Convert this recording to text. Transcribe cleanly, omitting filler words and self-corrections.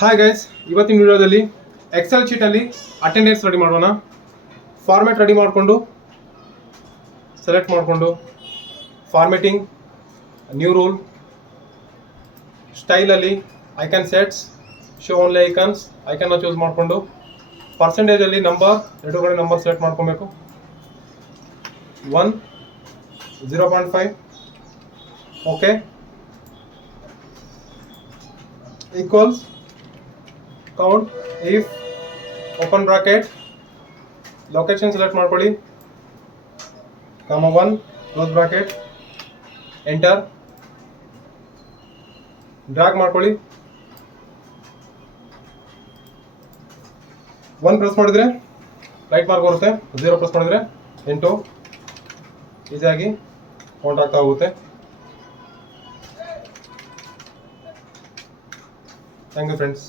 Hi guys, ಇವತ್ತಿನ ವಿಡಿಯೋದಲ್ಲಿ excel ಶೀಟಲ್ಲಿ ಅಟೆಂಡೆನ್ಸ್ ರೆಡಿ ಮಾಡೋಣ. ಫಾರ್ಮ್ಯಾಟ್ ರೆಡಿ ಮಾಡಿಕೊಂಡು ಸೆಲೆಕ್ಟ್ ಮಾಡಿಕೊಂಡು ಫಾರ್ಮ್ಯಾಟಿಂಗ್, ನ್ಯೂ ರೂಲ್, ಸ್ಟೈಲಲ್ಲಿ icon sets, show only icons ಐಕನ್ನ ಚೂಸ್ ಮಾಡಿಕೊಂಡು ಪರ್ಸೆಂಟೇಜಲ್ಲಿ ನಂಬರ್ ಎರಡು ಕಡೆ ನಂಬರ್ ಸೆಲೆಕ್ಟ್ ಮಾಡ್ಕೊಬೇಕು. 1, 0.5 okay equals count if open bracket location select ಮಾಡ್ಕೊಳ್ಳಿ, comma 1 close bracket enter drag ಮಾಡ್ಕೊಳ್ಳಿ. 1 ಪ್ರೆಸ್ ಮಾಡಿದ್ರೆ ರೈಟ್ ಮಾರ್ಕ್ ಬರುತ್ತೆ, 0 ಪ್ರೆಸ್ ಮಾಡಿದ್ರೆ 8 ಈಸಿಯಾಗಿ ಕೌಂಟ್ ಆಗ್ತಾ ಹೋಗುತ್ತೆ. Thank you friends.